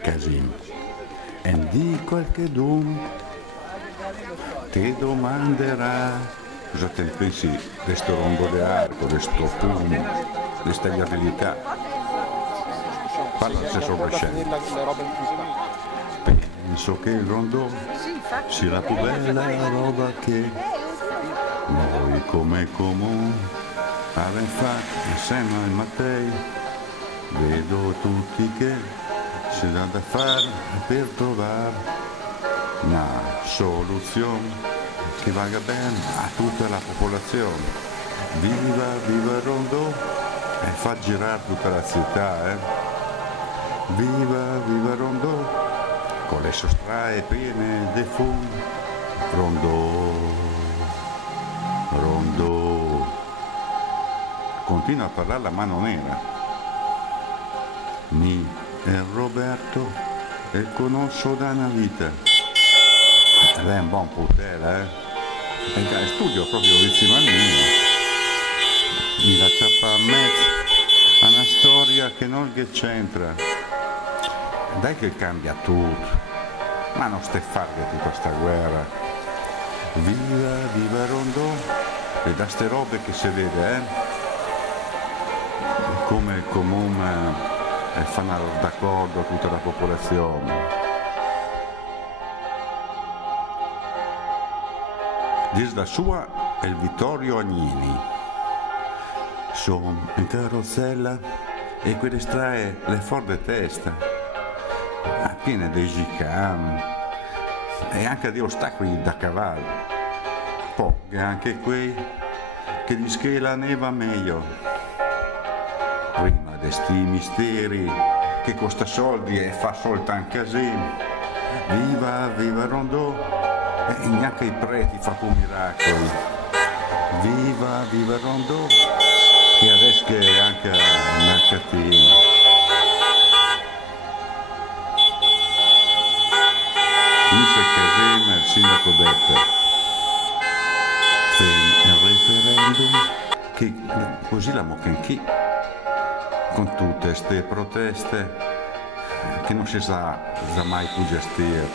Casin. E di qualche dun ti domanderà cosa te ne pensi di questo rombo d'arco, di questo pum, di questa viabilità. Parla se sopra scena. Penso che il rondò sia la più bella roba che noi come comune abbiamo fatto insieme a Mattei. Vedo tutti che c'è da fare per trovare una soluzione che vada bene a tutta la popolazione. Viva, viva il rondò e fa girare tutta la città, Viva, viva il rondò con le sue strade piene di fumo. Rondò, rondò. Continua a parlare la mano nera. Mi è Roberto e conosco da una vita. Lei è un buon putela, E studio proprio vicino al mio. Mi la ciappa a mezzo a una storia che non gli c'entra. Dai che cambia tutto, ma non stai fare tutta sta guerra. Viva, viva il rondò e da ste robe che si vede, come il comune fanno d'accordo tutta la popolazione. Dice da sua è il Vittorio Agnini. Sono in carrozzella e quelle strae le forde testa. Piene di gicam e anche di ostacoli da cavallo, poi anche quei che di schela ne va meglio. Prima di sti misteri che costa soldi e fa soltanto casino. Viva, viva il rondò e neanche i preti fa più miracoli. Viva, viva il rondò che adesso è anche un mercatino. Finisce Casema e il sindaco Beppe. C'è il referendum che così la Moccanchì con tutte queste proteste che non si sa mai più gestire.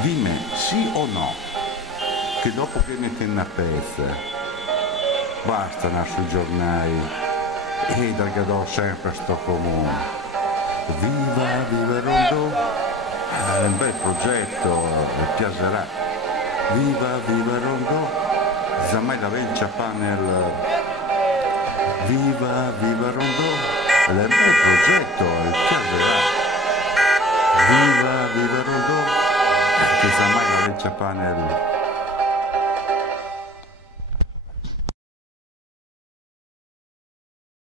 Dime sì o no che dopo che mette una pezza bastano sui giornali e dal Gadò sempre a sto comune. Viva, viva il rondò! È un bel progetto, mi piacerà. Viva, viva il rondò, zamai la vencia panel. Viva, viva il rondò, è un bel progetto, mi piacerà. Viva, viva il rondò, che zamai la vencia panel.